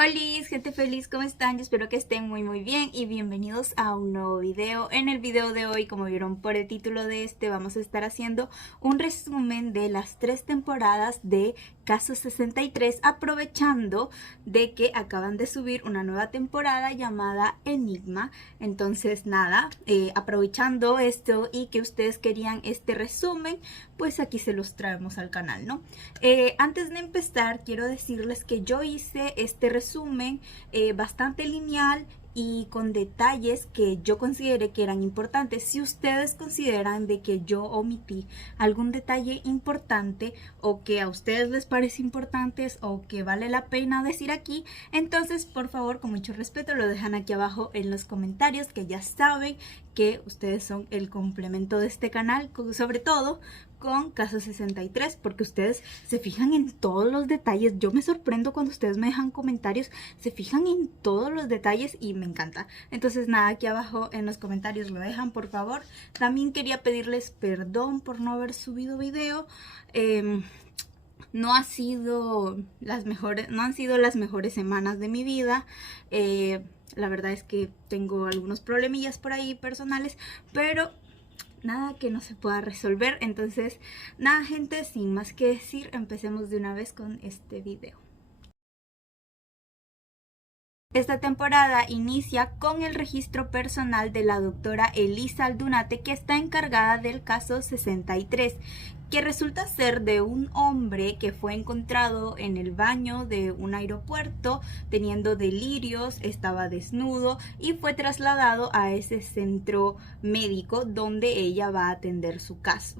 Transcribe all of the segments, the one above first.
Hola gente feliz, ¿cómo están? Yo espero que estén muy bien y bienvenidos a un nuevo video. En el video de hoy, como vieron por el título de este, vamos a estar haciendo un resumen de las 3 temporadas de Caso 63, aprovechando de que acaban de subir una nueva temporada llamada Enigma. Entonces nada, aprovechando esto y que ustedes querían este resumen, pues aquí se los traemos al canal, ¿no? Antes de empezar, quiero decirles que yo hice este resumen bastante lineal y con detalles que yo consideré que eran importantes. Si ustedes consideran de que yo omití algún detalle importante o que a ustedes les parece importante o que vale la pena decir aquí, entonces por favor, con mucho respeto, lo dejan aquí abajo en los comentarios, que ya saben que ustedes son el complemento de este canal, sobre todo con Caso 63, porque ustedes se fijan en todos los detalles. Yo me sorprendo cuando ustedes me dejan comentarios, se fijan en todos los detalles y me encanta. Entonces nada, aquí abajo en los comentarios lo dejan, por favor. También quería pedirles perdón por no haber subido video. No han sido las mejores semanas de mi vida. La verdad es que tengo algunos problemillas por ahí personales, pero nada que no se pueda resolver. Entonces nada, gente, sin más que decir, empecemos de una vez con este video. Esta temporada inicia con el registro personal de la doctora Elisa Aldunate, que está encargada del caso 63, que resulta ser de un hombre que fue encontrado en el baño de un aeropuerto teniendo delirios, estaba desnudo y fue trasladado a ese centro médico donde ella va a atender su caso.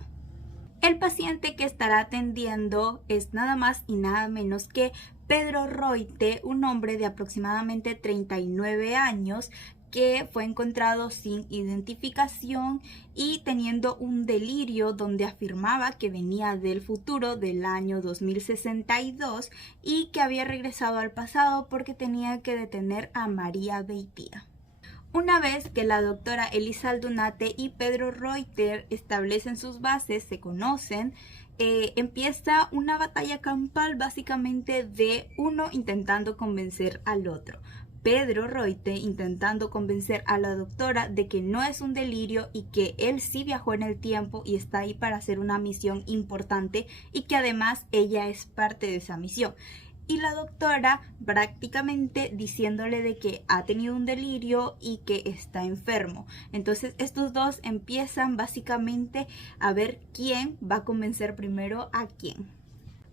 El paciente que estará atendiendo es nada más y nada menos que Pedro Roite, un hombre de aproximadamente 39 años que fue encontrado sin identificación y teniendo un delirio donde afirmaba que venía del futuro del año 2062 y que había regresado al pasado porque tenía que detener a María Beitia. Una vez que la doctora Elisa Aldunate y Pedro Reuter establecen sus bases, se conocen, empieza una batalla campal básicamente de uno intentando convencer al otro. Pedro Reuter intentando convencer a la doctora de que no es un delirio y que él sí viajó en el tiempo y está ahí para hacer una misión importante y que además ella es parte de esa misión. Y la doctora prácticamente diciéndole de que ha tenido un delirio y que está enfermo. Entonces estos dos empiezan básicamente a ver quién va a convencer primero a quién.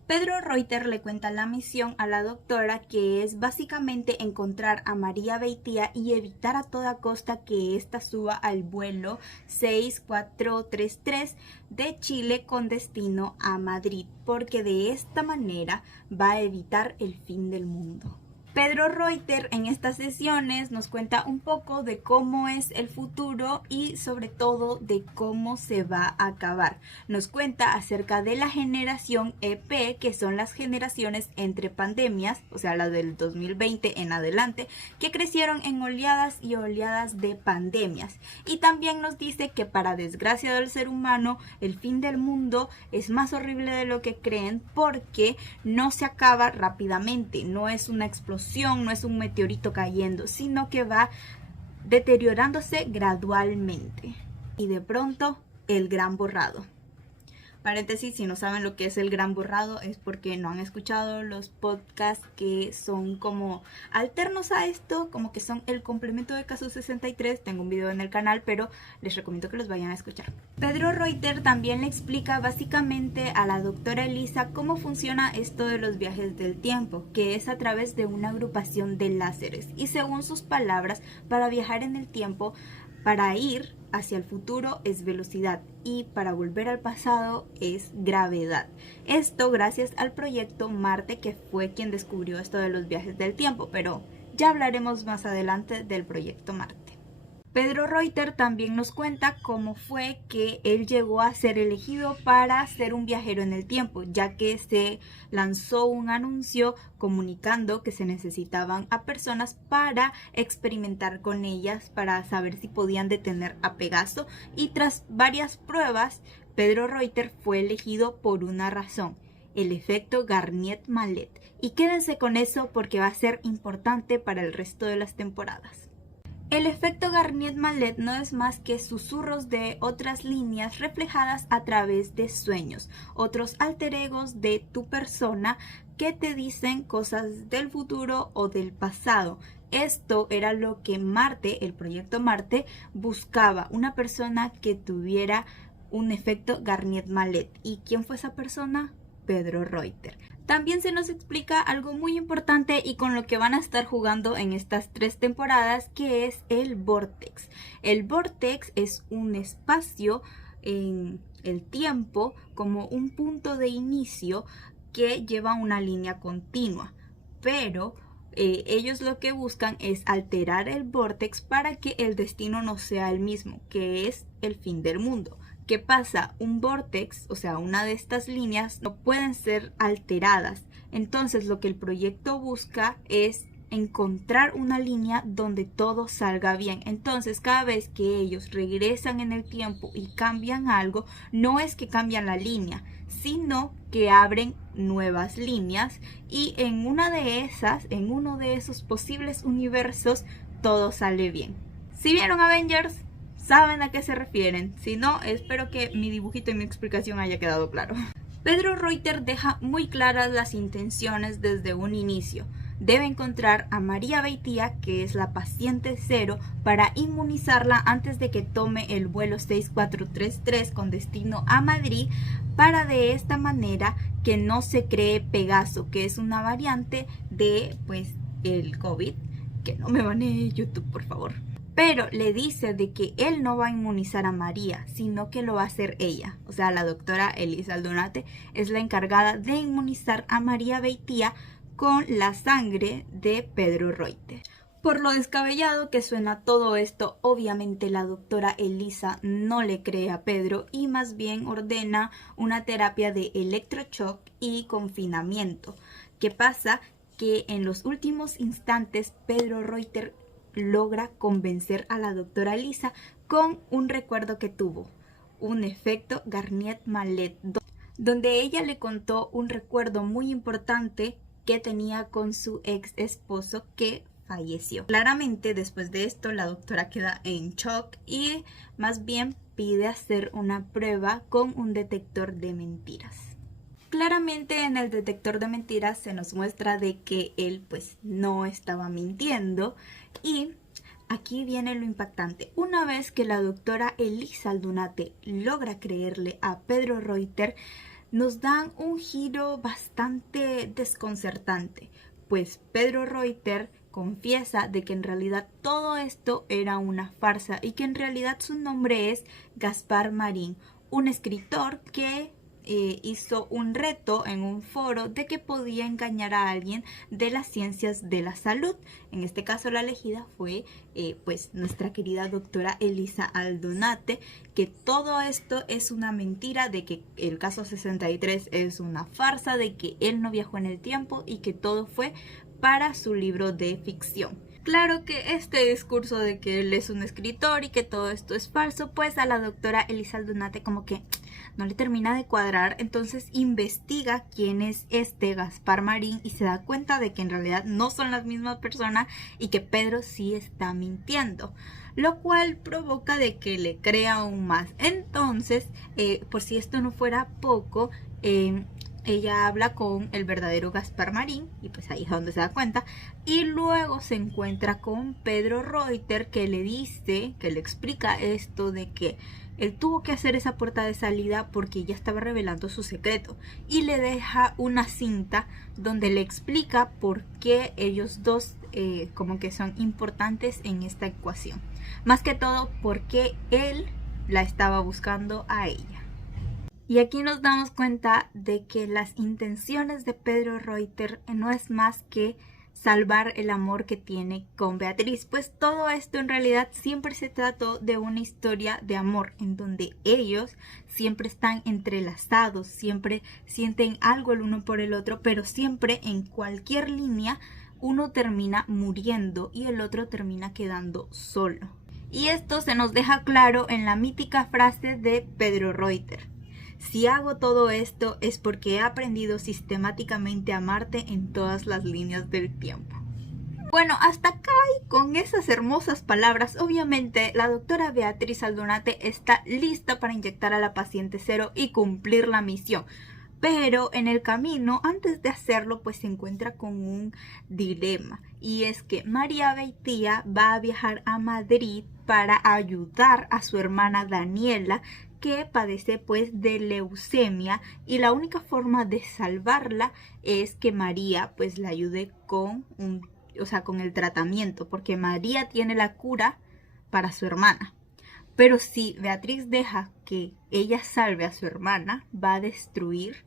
Pedro Reuter le cuenta la misión a la doctora, que es básicamente encontrar a María Beitia y evitar a toda costa que ésta suba al vuelo 6433 de Chile con destino a Madrid, porque de esta manera va a evitar el fin del mundo. Pedro Reuter en estas sesiones nos cuenta un poco de cómo es el futuro y sobre todo de cómo se va a acabar. Nos cuenta acerca de la generación EP, que son las generaciones entre pandemias, o sea, las del 2020 en adelante, que crecieron en oleadas y oleadas de pandemias. Y también nos dice que para desgracia del ser humano, el fin del mundo es más horrible de lo que creen porque no se acaba rápidamente, no es una explosión, no es un meteorito cayendo, sino que va deteriorándose gradualmente. Y de pronto, el gran borrado. Paréntesis, si no saben lo que es el gran borrado es porque no han escuchado los podcasts que son como alternos a esto, como que son el complemento de Caso 63. Tengo un video en el canal, pero les recomiendo que los vayan a escuchar. Pedro Reuter también le explica básicamente a la doctora Elisa cómo funciona esto de los viajes del tiempo, que es a través de una agrupación de láseres. Y según sus palabras, para viajar en el tiempo, para ir hacia el futuro es velocidad y para volver al pasado es gravedad. Esto gracias al proyecto Marte, que fue quien descubrió esto de los viajes del tiempo, pero ya hablaremos más adelante del proyecto Marte. Pedro Reuter también nos cuenta cómo fue que él llegó a ser elegido para ser un viajero en el tiempo, ya que se lanzó un anuncio comunicando que se necesitaban a personas para experimentar con ellas, para saber si podían detener a Pegaso, y tras varias pruebas, Pedro Reuter fue elegido por una razón, el efecto Garnier-Mallet. Y quédense con eso porque va a ser importante para el resto de las temporadas. El efecto Garnier-Mallet no es más que susurros de otras líneas reflejadas a través de sueños, otros alter egos de tu persona que te dicen cosas del futuro o del pasado. Esto era lo que Marte, el proyecto Marte, buscaba, una persona que tuviera un efecto Garnier-Mallet. ¿Y quién fue esa persona? Pedro Reuter. También se nos explica algo muy importante y con lo que van a estar jugando en estas 3 temporadas, que es el Vortex. El Vortex es un espacio en el tiempo, como un punto de inicio que lleva una línea continua, pero ellos lo que buscan es alterar el Vortex para que el destino no sea el mismo, que es el fin del mundo. ¿Qué pasa? Un vortex, o sea, una de estas líneas, no pueden ser alteradas. Entonces, lo que el proyecto busca es encontrar una línea donde todo salga bien. Entonces, cada vez que ellos regresan en el tiempo y cambian algo, no es que cambian la línea, sino que abren nuevas líneas y en una de esas, en uno de esos posibles universos, todo sale bien. ¿Sí vieron Avengers? ¿Saben a qué se refieren? Si no, espero que mi dibujito y mi explicación haya quedado claro. Pedro Reuter deja muy claras las intenciones desde un inicio. Debe encontrar a María Beitia, que es la paciente 0, para inmunizarla antes de que tome el vuelo 6433 con destino a Madrid, para de esta manera que no se cree Pegaso, que es una variante de el COVID. Que no me banee YouTube, por favor. Pero le dice de que él no va a inmunizar a María, sino que lo va a hacer ella. O sea, la doctora Elisa Aldunate es la encargada de inmunizar a María Beitia con la sangre de Pedro Reuter. Por lo descabellado que suena todo esto, obviamente la doctora Elisa no le cree a Pedro y más bien ordena una terapia de electroshock y confinamiento. ¿Qué pasa? Que en los últimos instantes Pedro Reuter logra convencer a la doctora Elisa con un recuerdo que tuvo, un efecto Garnier-Mallet, donde ella le contó un recuerdo muy importante que tenía con su ex esposo que falleció. Claramente después de esto la doctora queda en shock y más bien pide hacer una prueba con un detector de mentiras. Claramente en el detector de mentiras se nos muestra de que él no estaba mintiendo y aquí viene lo impactante. Una vez que la doctora Elisa Aldunate logra creerle a Pedro Reuter, nos dan un giro bastante desconcertante, pues Pedro Reuter confiesa de que en realidad todo esto era una farsa y que en realidad su nombre es Gaspar Marín, un escritor que hizo un reto en un foro de que podía engañar a alguien de las ciencias de la salud. En este caso la elegida fue nuestra querida doctora Elisa Aldunate, que todo esto es una mentira, de que el caso 63 es una farsa, de que él no viajó en el tiempo y que todo fue para su libro de ficción. Claro que este discurso de que él es un escritor y que todo esto es falso, pues a la doctora Elisa Aldunate como que no le termina de cuadrar, entonces investiga quién es este Gaspar Marín y se da cuenta de que en realidad no son las mismas personas y que Pedro sí está mintiendo, lo cual provoca de que le crea aún más. Entonces, por si esto no fuera poco, ella habla con el verdadero Gaspar Marín y pues ahí es donde se da cuenta, y luego se encuentra con Pedro Reuter, que le dice, que le explica esto de que él tuvo que hacer esa puerta de salida porque ella estaba revelando su secreto, y le deja una cinta donde le explica por qué ellos dos como que son importantes en esta ecuación, más que todo porque él la estaba buscando a ella. Y aquí nos damos cuenta de que las intenciones de Pedro Reuter no es más que salvar el amor que tiene con Beatriz, pues todo esto en realidad siempre se trató de una historia de amor en donde ellos siempre están entrelazados, siempre sienten algo el uno por el otro, pero siempre en cualquier línea uno termina muriendo y el otro termina quedando solo. Y esto se nos deja claro en la mítica frase de Pedro Reuter: Si hago todo esto es porque he aprendido sistemáticamente a amarte en todas las líneas del tiempo. Bueno, hasta acá y con esas hermosas palabras, obviamente la doctora Beatriz Aldunate está lista para inyectar a la paciente cero y cumplir la misión. Pero en el camino, antes de hacerlo, pues se encuentra con un dilema. Y es que María Beitia va a viajar a Madrid para ayudar a su hermana Daniela, que padece pues de leucemia, y la única forma de salvarla es que María pues la ayude con con el tratamiento, porque María tiene la cura para su hermana. Pero si Beatriz deja que ella salve a su hermana, va a destruir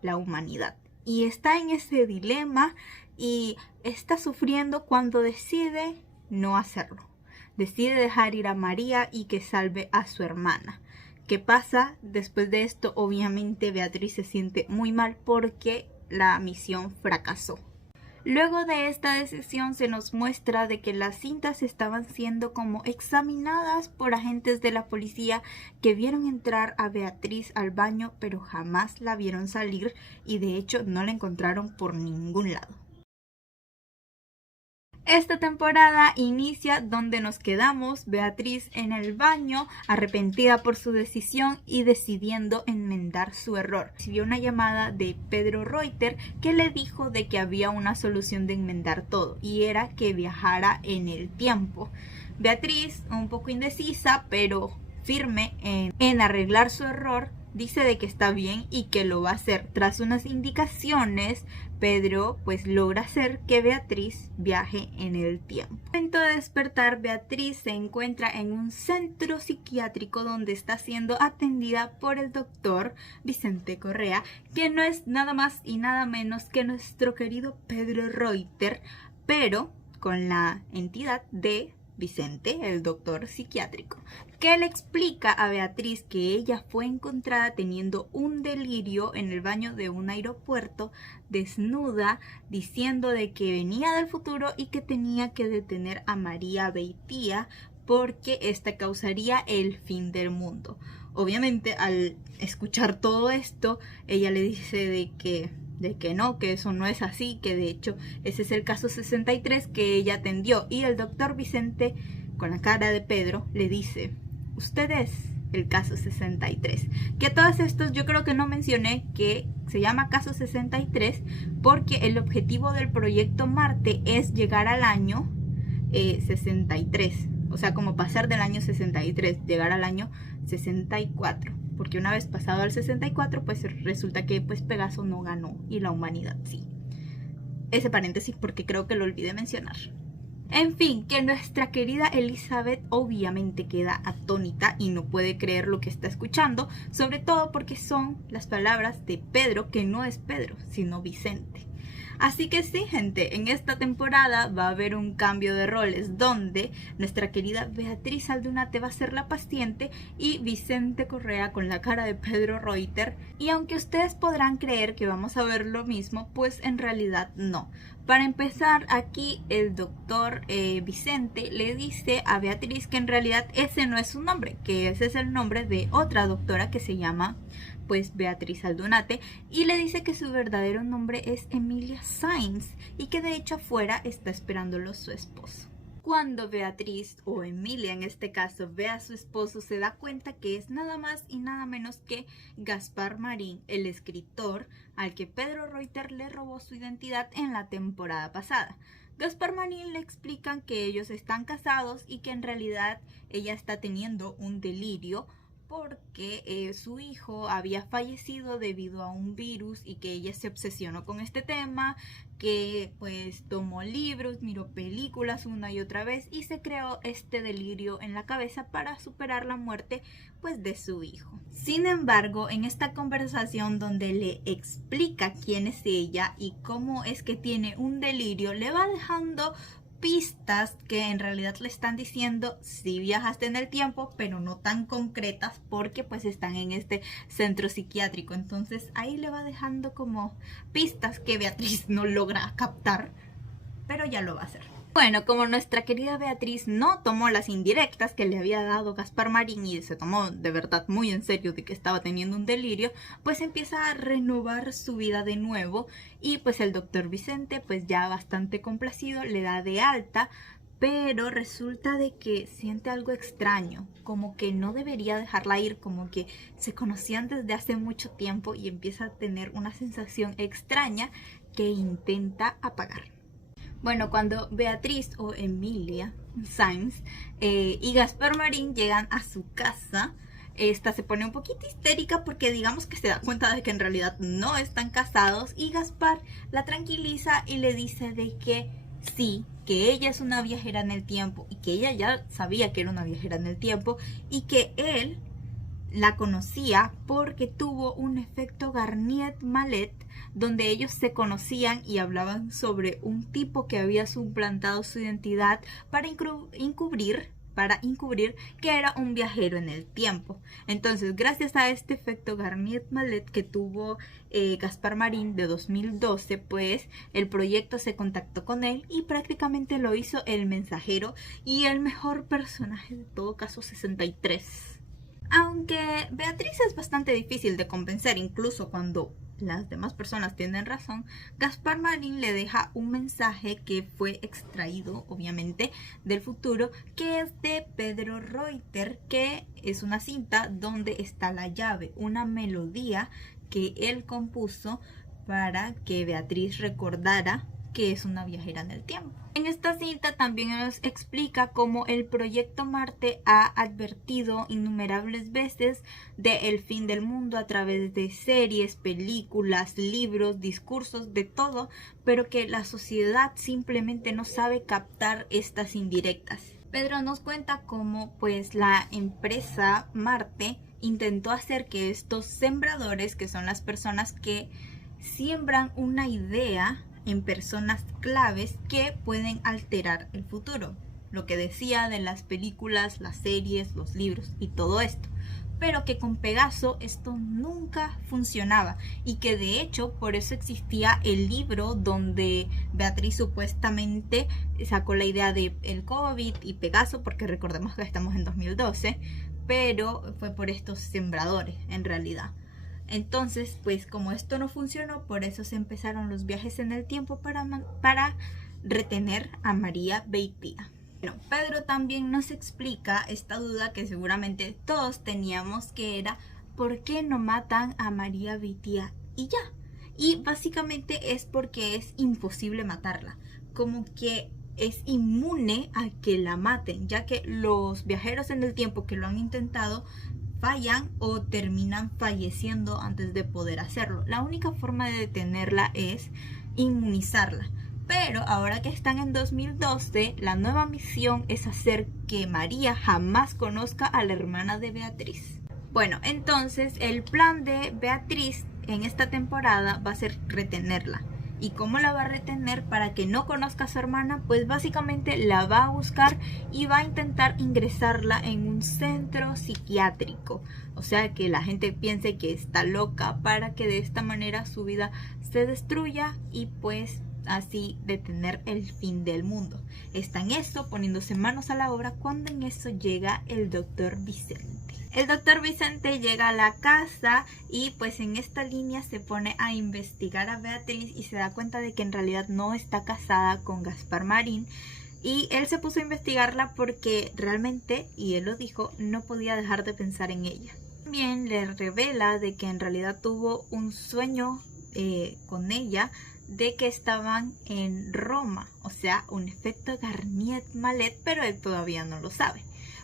la humanidad. Y está en ese dilema y está sufriendo cuando decide no hacerlo. Decide dejar ir a María y que salve a su hermana. ¿Qué pasa? Después de esto, obviamente Beatriz se siente muy mal porque la misión fracasó. Luego de esta decisión se nos muestra de que las cintas estaban siendo como examinadas por agentes de la policía que vieron entrar a Beatriz al baño, pero jamás la vieron salir y de hecho no la encontraron por ningún lado. Esta temporada inicia donde nos quedamos, Beatriz en el baño, arrepentida por su decisión y decidiendo enmendar su error. Recibió una llamada de Pedro Reuter que le dijo de que había una solución de enmendar todo y era que viajara en el tiempo. Beatriz, un poco indecisa pero firme en arreglar su error, dice de que está bien y que lo va a hacer. Tras unas indicaciones, Pedro pues logra hacer que Beatriz viaje en el tiempo. Al momento de despertar, Beatriz se encuentra en un centro psiquiátrico donde está siendo atendida por el doctor Vicente Correa, que no es nada más y nada menos que nuestro querido Pedro Reuter, pero con la entidad de Vicente, el doctor psiquiátrico, que le explica a Beatriz que ella fue encontrada teniendo un delirio en el baño de un aeropuerto, desnuda, diciendo de que venía del futuro y que tenía que detener a María Beitia porque esta causaría el fin del mundo. Obviamente, al escuchar todo esto, ella le dice de que no, que eso no es así, que de hecho ese es el caso 63 que ella atendió. Y el doctor Vicente, con la cara de Pedro, le dice: usted es el caso 63. Que a todos estos yo creo que no mencioné que se llama caso 63 porque el objetivo del proyecto Marte es llegar al año 63. O sea, como pasar del año 63, llegar al año 64. Porque una vez pasado al 64, pues resulta que pues Pegaso no ganó y la humanidad sí. Ese paréntesis porque creo que lo olvidé mencionar. En fin, que nuestra querida Elizabeth obviamente queda atónita y no puede creer lo que está escuchando, sobre todo porque son las palabras de Pedro, que no es Pedro, sino Vicente. Así que sí, gente, en esta temporada va a haber un cambio de roles donde nuestra querida Beatriz Aldunate va a ser la paciente y Vicente Correa con la cara de Pedro Reuter. Y aunque ustedes podrán creer que vamos a ver lo mismo, pues en realidad no. Para empezar, aquí el doctor Vicente le dice a Beatriz que en realidad ese no es su nombre, que ese es el nombre de otra doctora que se llama pues Beatriz Aldunate, y le dice que su verdadero nombre es Emilia Sainz y que de hecho afuera está esperándolo su esposo. Cuando Beatriz, o Emilia en este caso, ve a su esposo, se da cuenta que es nada más y nada menos que Gaspar Marín, el escritor al que Pedro Reuter le robó su identidad en la temporada pasada. Gaspar Marín le explican que ellos están casados y que en realidad ella está teniendo un delirio porque su hijo había fallecido debido a un virus y que ella se obsesionó con este tema, que pues tomó libros, miró películas una y otra vez y se creó este delirio en la cabeza para superar la muerte pues de su hijo. Sin embargo, en esta conversación donde le explica quién es ella y cómo es que tiene un delirio, le va dejando pistas que en realidad le están diciendo si viajaste en el tiempo, pero no tan concretas porque pues están en este centro psiquiátrico. Entonces ahí le va dejando como pistas que Beatriz no logra captar, pero ya lo va a hacer. Bueno, como nuestra querida Beatriz no tomó las indirectas que le había dado Gaspar Marín y se tomó de verdad muy en serio de que estaba teniendo un delirio, pues empieza a renovar su vida de nuevo y pues el doctor Vicente, pues ya bastante complacido, le da de alta, pero resulta de que siente algo extraño, como que no debería dejarla ir, como que se conocían desde hace mucho tiempo y empieza a tener una sensación extraña que intenta apagar. Bueno, cuando Beatriz o Emilia Sáenz y Gaspar Marín llegan a su casa, esta se pone un poquito histérica porque digamos que se da cuenta de que en realidad no están casados y Gaspar la tranquiliza y le dice de que sí, que ella es una viajera en el tiempo y que ella ya sabía que era una viajera en el tiempo y que él la conocía porque tuvo un efecto Garnier-Mallet donde ellos se conocían y hablaban sobre un tipo que había suplantado su identidad para encubrir que era un viajero en el tiempo. Entonces, gracias a este efecto Garnier-Mallet que tuvo Gaspar Marín de 2012, pues el proyecto se contactó con él y prácticamente lo hizo el mensajero y el mejor personaje de todo caso 63. Aunque Beatriz es bastante difícil de convencer, incluso cuando las demás personas tienen razón, Gaspar Marín le deja un mensaje que fue extraído, obviamente, del futuro, que es de Pedro Reuter, que es una cinta donde está la llave, una melodía que él compuso para que Beatriz recordara que es una viajera en el tiempo. En esta cinta también nos explica cómo el Proyecto Marte ha advertido innumerables veces del fin del mundo a través de series, películas, libros, discursos, de todo, pero que la sociedad simplemente no sabe captar estas indirectas. Pedro nos cuenta cómo pues la empresa Marte intentó hacer que estos sembradores, que son las personas que siembran una idea en personas claves que pueden alterar el futuro, lo que decía de las películas, las series, los libros y todo esto, pero que con Pegaso esto nunca funcionaba y que de hecho por eso existía el libro donde Beatriz supuestamente sacó la idea de el COVID y Pegaso, porque recordemos que estamos en 2012, pero fue por estos sembradores en realidad. Entonces, pues como esto no funcionó, por eso se empezaron los viajes en el tiempo para retener a María Beitia. Bueno, Pedro también nos explica esta duda que seguramente todos teníamos, que era ¿por qué no matan a María Beitia y ya? Y básicamente es porque es imposible matarla, como que es inmune a que la maten, ya que los viajeros en el tiempo que lo han intentado fallan o terminan falleciendo antes de poder hacerlo. La única forma de detenerla es inmunizarla. Pero ahora que están en 2012, la nueva misión es hacer que María jamás conozca a la hermana de Beatriz. Bueno, entonces el plan de Beatriz en esta temporada va a ser retenerla. ¿Y cómo la va a retener para que no conozca a su hermana? Pues básicamente la va a buscar y va a intentar ingresarla en un centro psiquiátrico. O sea, que la gente piense que está loca para que de esta manera su vida se destruya y pues así detener el fin del mundo. Está en eso, poniéndose manos a la obra, cuando en eso llega el doctor Vicente. El doctor Vicente llega a la casa y pues en esta línea se pone a investigar a Beatriz y se da cuenta de que en realidad no está casada con Gaspar Marín, y él se puso a investigarla porque realmente, y él lo dijo, no podía dejar de pensar en ella. También le revela de que en realidad tuvo un sueño con ella, de que estaban en Roma, o sea, un efecto Garnier-Mallet, pero él todavía no lo sabe.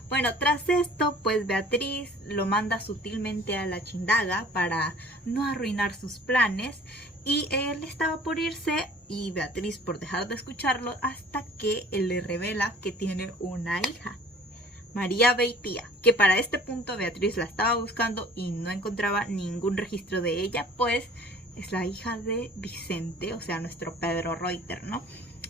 Bueno, tras esto, pues Beatriz lo manda sutilmente a la chindaga para no arruinar sus planes, y él estaba por irse y Beatriz por dejar de escucharlo, hasta que él le revela que tiene una hija, María Beitia, que para este punto Beatriz la estaba buscando y no encontraba ningún registro de ella, pues es la hija de Vicente, o sea, nuestro Pedro Reuter, ¿no?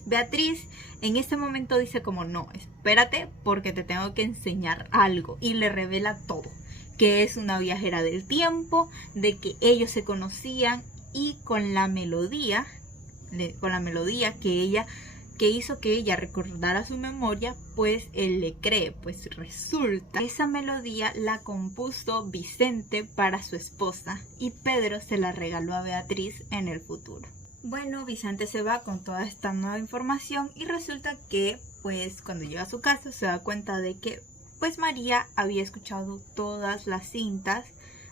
Beatriz en ese momento dice como no, espérate porque te tengo que enseñar algo, y le revela todo, que es una viajera del tiempo, de que ellos se conocían y con la melodía que ella que hizo que ella recordara su memoria, pues él le cree. Pues resulta que esa melodía la compuso Vicente para su esposa y Pedro se la regaló a Beatriz en el futuro. Bueno, Vicente se va con toda esta nueva información y resulta que pues cuando llega a su casa se da cuenta de que pues María había escuchado todas las cintas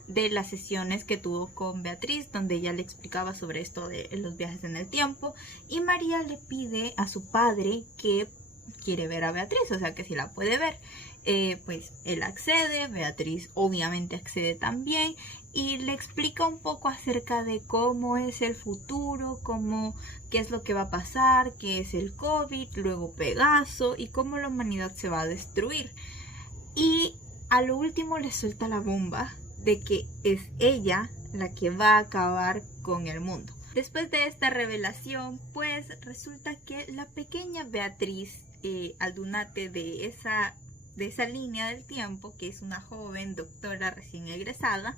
de las sesiones que tuvo con Beatriz, donde ella le explicaba sobre esto de los viajes en el tiempo, y María le pide a su padre que quiere ver a Beatriz, o sea que si la puede ver. Pues él accede, Beatriz obviamente accede también y le explica un poco acerca de cómo es el futuro, qué es lo que va a pasar, qué es el COVID, luego Pegaso y cómo la humanidad se va a destruir. Y a lo último le suelta la bomba de que es ella la que va a acabar con el mundo. Después de esta revelación, pues resulta que la pequeña Beatriz Aldunate de esa línea del tiempo, que es una joven doctora recién egresada,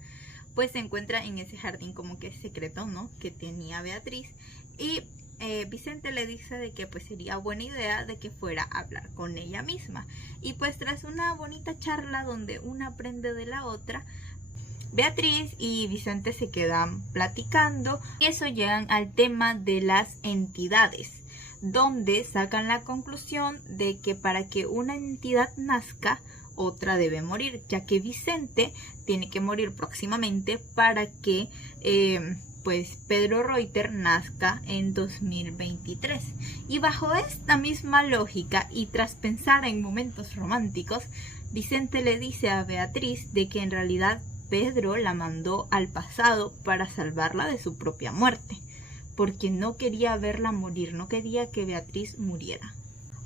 pues se encuentra en ese jardín como que secreto, ¿no?, que tenía Beatriz, y Vicente le dice de que pues sería buena idea de que fuera a hablar con ella misma. Y pues tras una bonita charla donde una aprende de la otra, Beatriz y Vicente se quedan platicando y eso llegan al tema de las entidades, donde sacan la conclusión de que para que una entidad nazca, otra debe morir, ya que Vicente tiene que morir próximamente para que pues Pedro Reuter nazca en 2023. Y bajo esta misma lógica y tras pensar en momentos románticos, Vicente le dice a Beatriz de que en realidad Pedro la mandó al pasado para salvarla de su propia muerte, porque no quería verla morir, no quería que Beatriz muriera.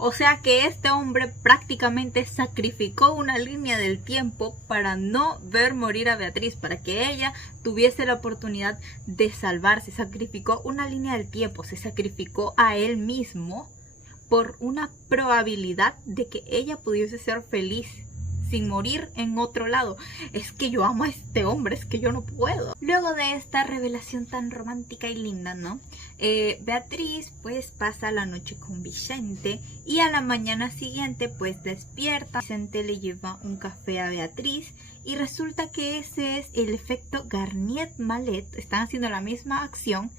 O sea que este hombre prácticamente sacrificó una línea del tiempo para no ver morir a Beatriz, para que ella tuviese la oportunidad de salvarse. Sacrificó una línea del tiempo, se sacrificó a él mismo por una probabilidad de que ella pudiese ser feliz sin morir en otro lado. Es que yo amo a este hombre, es que yo no puedo. Luego de esta revelación tan romántica y linda, ¿no? Beatriz pues pasa la noche con Vicente y a la mañana siguiente pues despierta. Vicente le lleva un café a Beatriz y resulta que ese es el efecto Garnier-Mallet. Están haciendo la misma acción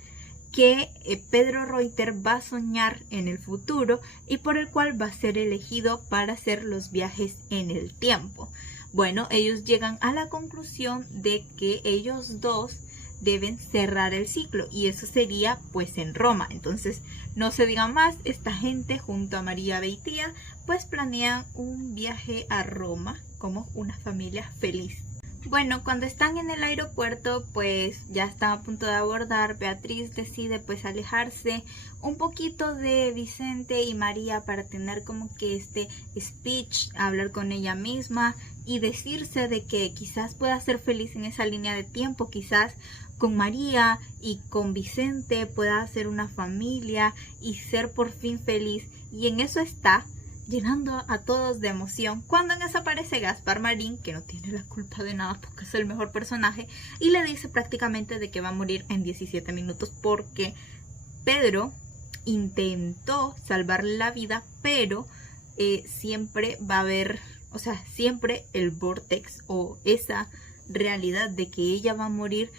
que Pedro Reuter va a soñar en el futuro y por el cual va a ser elegido para hacer los viajes en el tiempo. Bueno, ellos llegan a la conclusión de que ellos dos deben cerrar el ciclo y eso sería pues en Roma. Entonces no se diga más, esta gente junto a María Beitia pues planean un viaje a Roma como una familia feliz. Bueno, cuando están en el aeropuerto, pues ya están a punto de abordar. Beatriz decide pues alejarse un poquito de Vicente y María para tener como que este speech, hablar con ella misma y decirse de que quizás pueda ser feliz en esa línea de tiempo, quizás con María y con Vicente pueda hacer una familia y ser por fin feliz. Y en eso está, llenando a todos de emoción, cuando en eso aparece Gaspar Marín, que no tiene la culpa de nada porque es el mejor personaje, y le dice prácticamente de que va a morir en 17 minutos porque Pedro intentó salvarle la vida, pero siempre va a haber, o sea, siempre el vortex o esa realidad de que ella va a morir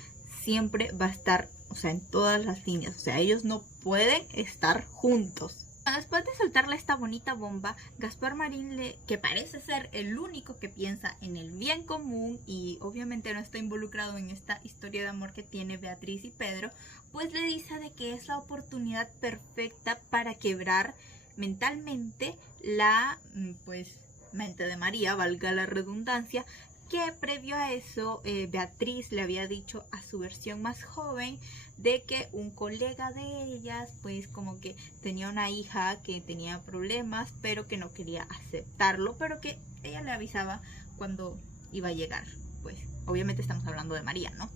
siempre va a estar, o sea, en todas las líneas, o sea, ellos no pueden estar juntos. Después de soltarle esta bonita bomba, Gaspar Marín, que parece ser el único que piensa en el bien común y obviamente no está involucrado en esta historia de amor que tiene Beatriz y Pedro, pues le dice de que es la oportunidad perfecta para quebrar mentalmente la pues mente de María, valga la redundancia, que previo a eso Beatriz le había dicho a su versión más joven de que un colega de ellas pues como que tenía una hija que tenía problemas pero que no quería aceptarlo, pero que ella le avisaba cuando iba a llegar. Pues obviamente estamos hablando de María, ¿no?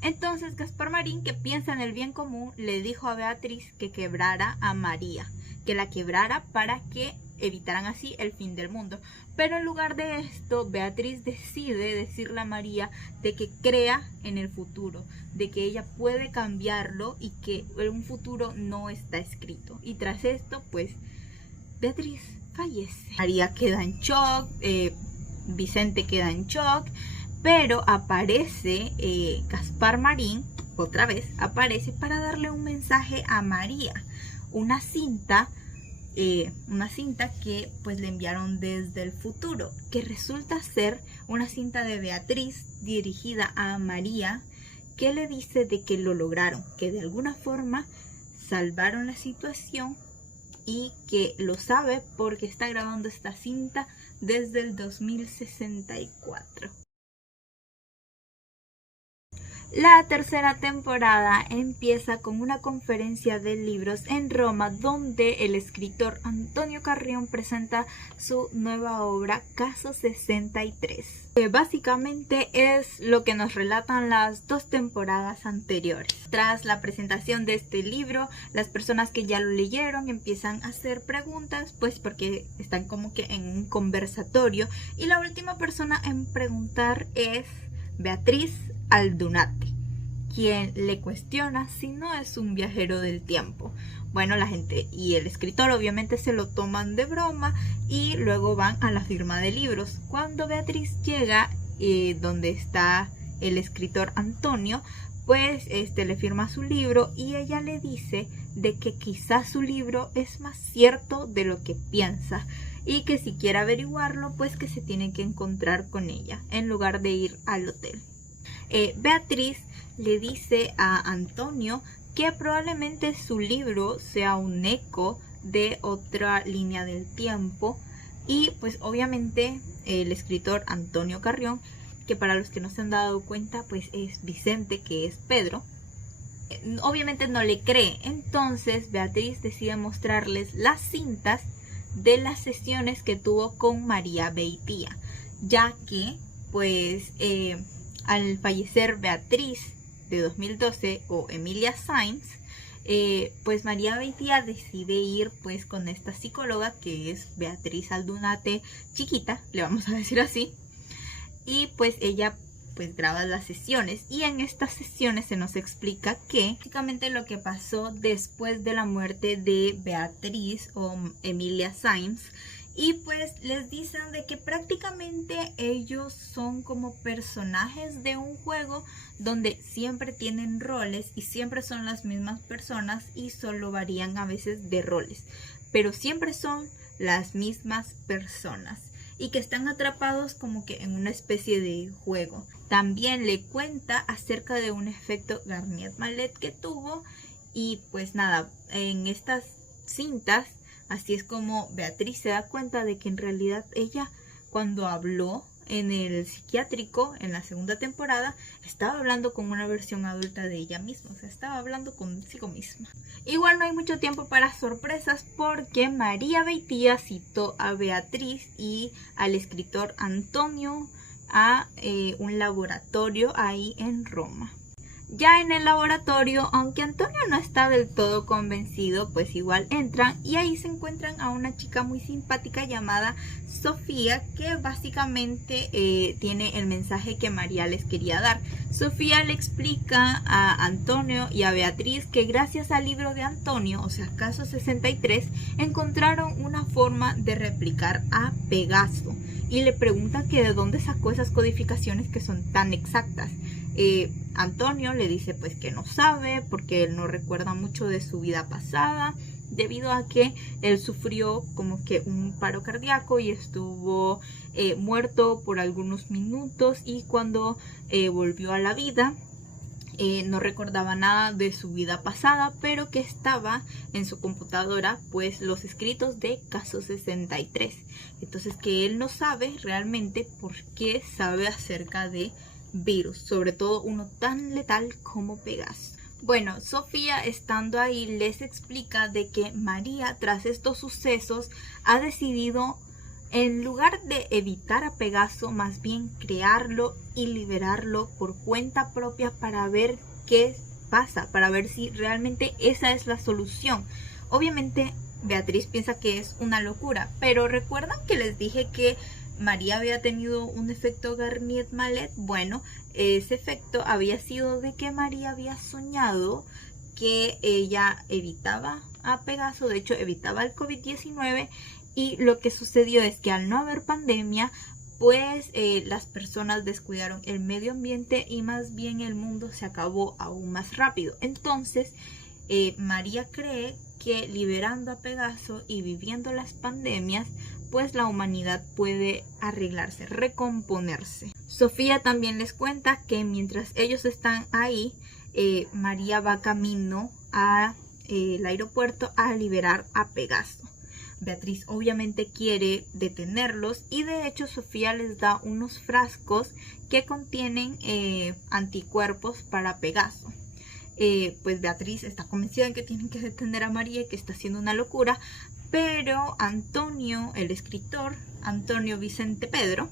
Entonces Gaspar Marín, que piensa en el bien común, le dijo a Beatriz que quebrara a María, que la quebrara para que evitaran así el fin del mundo. Pero en lugar de esto, Beatriz decide decirle a María de que crea en el futuro, de que ella puede cambiarlo y que un futuro no está escrito. Y tras esto, pues Beatriz fallece. María queda en shock, Vicente queda en shock, pero aparece Gaspar Marín, otra vez aparece para darle un mensaje a María, una cinta que pues le enviaron desde el futuro, que resulta ser una cinta de Beatriz dirigida a María, que le dice de que lo lograron, que de alguna forma salvaron la situación y que lo sabe porque está grabando esta cinta desde el 2064. La tercera temporada empieza con una conferencia de libros en Roma donde el escritor Antonio Carrión presenta su nueva obra Caso 63, que básicamente es lo que nos relatan las 2 temporadas anteriores. Tras la presentación de este libro, las personas que ya lo leyeron empiezan a hacer preguntas, pues porque están como que en un conversatorio, y la última persona en preguntar es Beatriz Aldunate, quien le cuestiona si no es un viajero del tiempo. Bueno, la gente y el escritor obviamente se lo toman de broma y luego van a la firma de libros. Cuando Beatriz llega donde está el escritor Antonio, pues le firma su libro y ella le dice de que quizás su libro es más cierto de lo que piensa y que si quiere averiguarlo, pues que se tiene que encontrar con ella en lugar de ir al hotel. Beatriz le dice a Antonio que probablemente su libro sea un eco de otra línea del tiempo, y pues obviamente el escritor Antonio Carrión, que para los que no se han dado cuenta pues es Vicente, que es Pedro, obviamente no le cree. Entonces Beatriz decide mostrarles las cintas de las sesiones que tuvo con María Beitía, ya que pues al fallecer Beatriz de 2012 o Emilia Sainz, pues María Beitía decide ir pues con esta psicóloga que es Beatriz Aldunate chiquita, le vamos a decir así, y pues ella pues graba las sesiones, y en estas sesiones se nos explica que básicamente lo que pasó después de la muerte de Beatriz o Emilia Sainz, y pues les dicen de que prácticamente ellos son como personajes de un juego donde siempre tienen roles y siempre son las mismas personas y solo varían a veces de roles, pero siempre son las mismas personas y que están atrapados como que en una especie de juego. También le cuenta acerca de un efecto Garnier-Mallet que tuvo, y pues nada, en estas cintas así es como Beatriz se da cuenta de que en realidad ella, cuando habló en el psiquiátrico en la segunda temporada, estaba hablando con una versión adulta de ella misma, o sea, estaba hablando consigo misma. Igual no hay mucho tiempo para sorpresas porque María Beitía citó a Beatriz y al escritor Antonio a un laboratorio ahí en Roma. Ya en el laboratorio, aunque Antonio no está del todo convencido, pues igual entran y ahí se encuentran a una chica muy simpática llamada Sofía, que básicamente tiene el mensaje que María les quería dar. Sofía le explica a Antonio y a Beatriz que gracias al libro de Antonio, o sea, Caso 63, encontraron una forma de replicar a Pegaso, y le pregunta que de dónde sacó esas codificaciones que son tan exactas. Antonio le dice pues que no sabe porque él no recuerda mucho de su vida pasada, debido a que él sufrió como que un paro cardíaco y estuvo muerto por algunos minutos, y cuando volvió a la vida no recordaba nada de su vida pasada, pero que estaba en su computadora pues los escritos de Caso 63. Entonces que él no sabe realmente por qué sabe acerca de virus, sobre todo uno tan letal como Pegaso. Bueno, Sofía estando ahí les explica de que María, tras estos sucesos, ha decidido, en lugar de evitar a Pegaso, más bien crearlo y liberarlo por cuenta propia para ver qué pasa, para ver si realmente esa es la solución. Obviamente Beatriz piensa que es una locura, pero ¿recuerdan que les dije que María había tenido un efecto Garnier-Mallet? Bueno, ese efecto había sido de que María había soñado que ella evitaba a Pegaso, de hecho evitaba el COVID-19, y lo que sucedió es que al no haber pandemia, pues las personas descuidaron el medio ambiente y más bien el mundo se acabó aún más rápido. Entonces María cree que liberando a Pegaso y viviendo las pandemias, pues la humanidad puede arreglarse, recomponerse. Sofía también les cuenta que mientras ellos están ahí, María va camino al aeropuerto a liberar a Pegaso. Beatriz obviamente quiere detenerlos y de hecho Sofía les da unos frascos que contienen anticuerpos para Pegaso. Pues Beatriz está convencida de que tienen que detener a María y que está haciendo una locura, pero Antonio, el escritor, Antonio Vicente Pedro,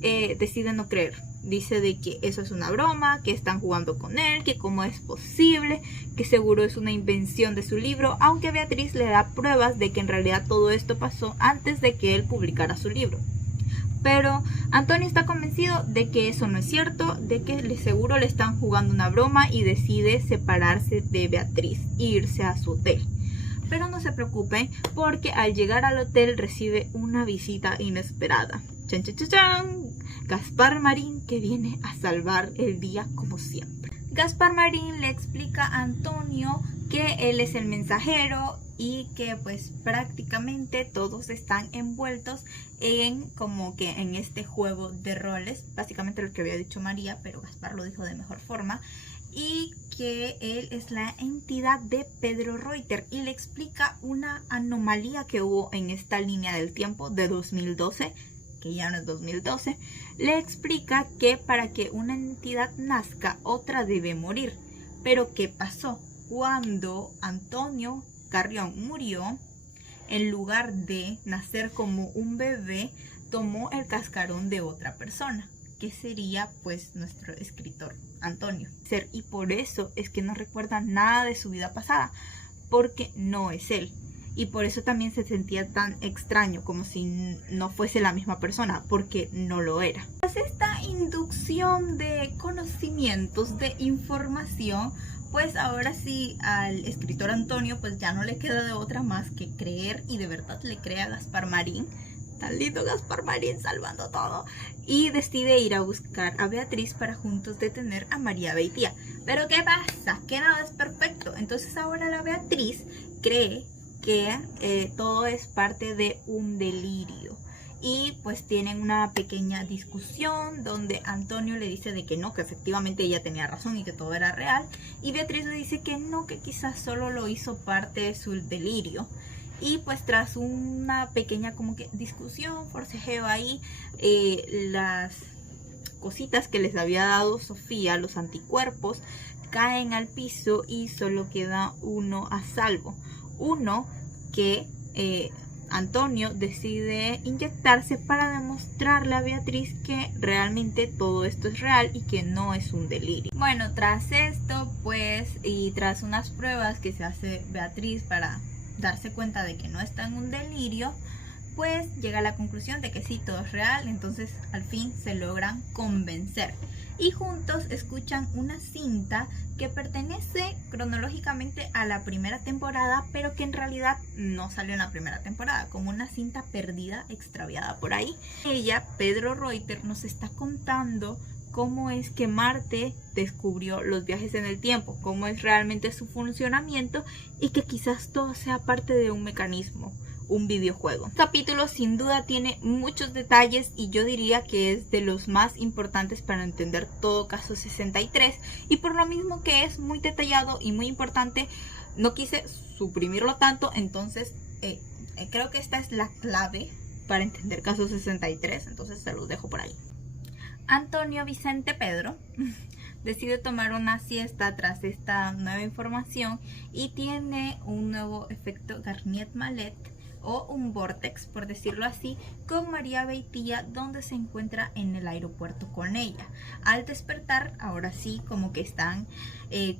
decide no creer. Dice de que eso es una broma, que están jugando con él, que cómo es posible, que seguro es una invención de su libro, aunque Beatriz le da pruebas de que en realidad todo esto pasó antes de que él publicara su libro. Pero Antonio está convencido de que eso no es cierto, de que seguro le están jugando una broma y decide separarse de Beatriz e irse a su hotel. Pero no se preocupen porque al llegar al hotel recibe una visita inesperada. ¡Chan, chan, chan, chan! Gaspar Marín, que viene a salvar el día como siempre. Gaspar Marín le explica a Antonio que él es el mensajero y que pues prácticamente todos están envueltos en como que en este juego de roles, básicamente lo que había dicho María, pero Gaspar lo dijo de mejor forma, y que él es la entidad de Pedro Reuter y le explica una anomalía que hubo en esta línea del tiempo de 2012, que ya no es 2012, le explica que para que una entidad nazca, otra debe morir. Pero ¿qué pasó? Cuando Antonio Carrión murió, en lugar de nacer como un bebé, tomó el cascarón de otra persona, que sería pues nuestro escritor Antonio. Y por eso es que no recuerda nada de su vida pasada, porque no es él. Y por eso también se sentía tan extraño, como si no fuese la misma persona, porque no lo era. Tras esta inducción de conocimientos, de información, pues ahora sí al escritor Antonio pues ya no le queda de otra más que creer, y de verdad le cree a Gaspar Marín. Tan lindo Gaspar Marín salvando todo. Y decide ir a buscar a Beatriz para juntos detener a María Beitía. Pero ¿qué pasa? Que nada es perfecto. Entonces ahora la Beatriz cree que todo es parte de un delirio. Y pues tienen una pequeña discusión donde Antonio le dice de que no, que efectivamente ella tenía razón y que todo era real. Y Beatriz le dice que no, que quizás solo lo hizo parte de su delirio. Y pues tras una pequeña como que discusión, forcejeo ahí, las cositas que les había dado Sofía, los anticuerpos, caen al piso y solo queda uno a salvo. Uno que Antonio decide inyectarse para demostrarle a Beatriz que realmente todo esto es real y que no es un delirio. Bueno, tras esto pues y tras unas pruebas que se hace Beatriz para darse cuenta de que no está en un delirio, pues llega a la conclusión de que sí, todo es real. Entonces al fin se logran convencer y juntos escuchan una cinta que pertenece cronológicamente a la primera temporada, pero que en realidad no salió en la primera temporada, como una cinta perdida, extraviada por ahí. Ella, Pedro Reuter, nos está contando cómo es que Marte descubrió los viajes en el tiempo, cómo es realmente su funcionamiento y que quizás todo sea parte de un mecanismo, un videojuego. El capítulo sin duda tiene muchos detalles y yo diría que es de los más importantes para entender todo Caso 63, y por lo mismo que es muy detallado y muy importante, no quise suprimirlo tanto. Entonces creo que esta es la clave para entender Caso 63, entonces se los dejo por ahí. Antonio Vicente Pedro decide tomar una siesta tras esta nueva información y tiene un nuevo efecto Garnier-Mallet o un vortex, por decirlo así, con María Beitía, donde se encuentra en el aeropuerto con ella. Al despertar, ahora sí, como que están,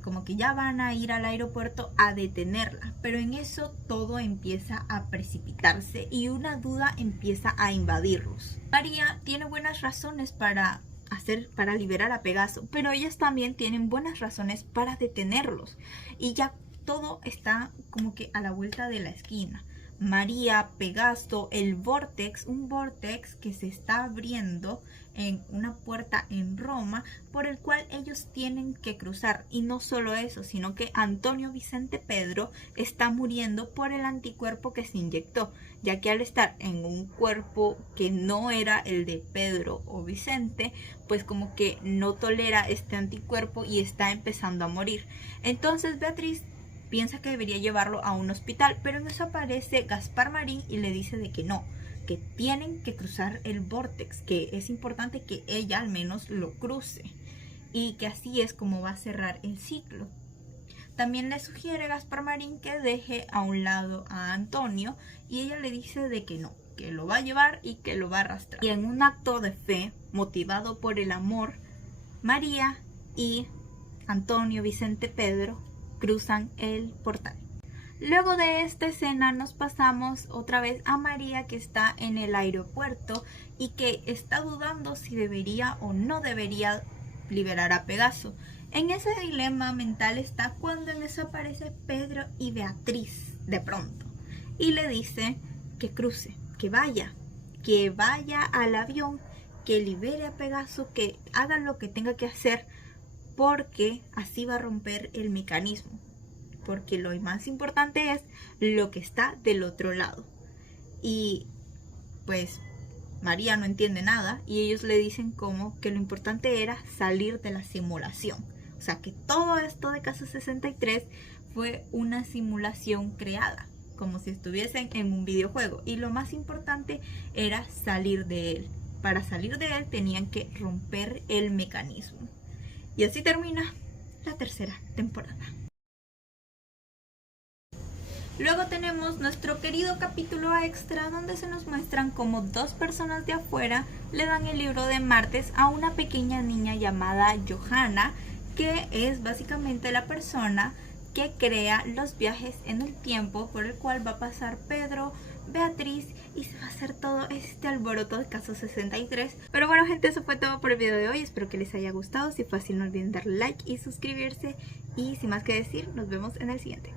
como que ya van a ir al aeropuerto a detenerla, pero en eso todo empieza a precipitarse y una duda empieza a invadirlos. María tiene buenas razones para hacer para liberar a Pegaso, pero ellas también tienen buenas razones para detenerlos. Y ya todo está como que a la vuelta de la esquina. María, Pegaso, el Vortex, un Vortex que se está abriendo en una puerta en Roma por el cual ellos tienen que cruzar. Y no solo eso, sino que Antonio Vicente Pedro está muriendo por el anticuerpo que se inyectó, ya que al estar en un cuerpo que no era el de Pedro o Vicente, pues como que no tolera este anticuerpo y está empezando a morir. Entonces Beatriz piensa que debería llevarlo a un hospital, pero en eso aparece Gaspar Marín y le dice de que no, que tienen que cruzar el Vortex, que es importante que ella al menos lo cruce y que así es como va a cerrar el ciclo. También le sugiere Gaspar Marín que deje a un lado a Antonio y ella le dice de que no, que lo va a llevar y que lo va a arrastrar. Y en un acto de fe, motivado por el amor, María y Antonio Vicente Pedro cruzan el portal. Luego de esta escena nos pasamos otra vez a María, que está en el aeropuerto y que está dudando si debería o no debería liberar a Pegaso. En ese dilema mental está cuando en eso aparece Pedro y Beatriz de pronto y le dice que cruce, que vaya al avión, que libere a Pegaso, que haga lo que tenga que hacer, porque así va a romper el mecanismo, porque lo más importante es lo que está del otro lado. Y pues María no entiende nada y ellos le dicen como que lo importante era salir de la simulación, o sea que todo esto de Caso 63 fue una simulación creada, como si estuviesen en un videojuego, y lo más importante era salir de él. Para salir de él tenían que romper el mecanismo. Y así termina la tercera temporada. Luego tenemos nuestro querido capítulo extra, donde se nos muestran cómo dos personas de afuera le dan el libro de Martes a una pequeña niña llamada Johanna, que es básicamente la persona que crea los viajes en el tiempo por el cual va a pasar Pedro, Beatriz, y se va a hacer todo este alboroto de Caso 63. Pero bueno, gente, eso fue todo por el video de hoy. Espero que les haya gustado. Si fue así, no olviden darle like y suscribirse. Y sin más que decir, nos vemos en el siguiente.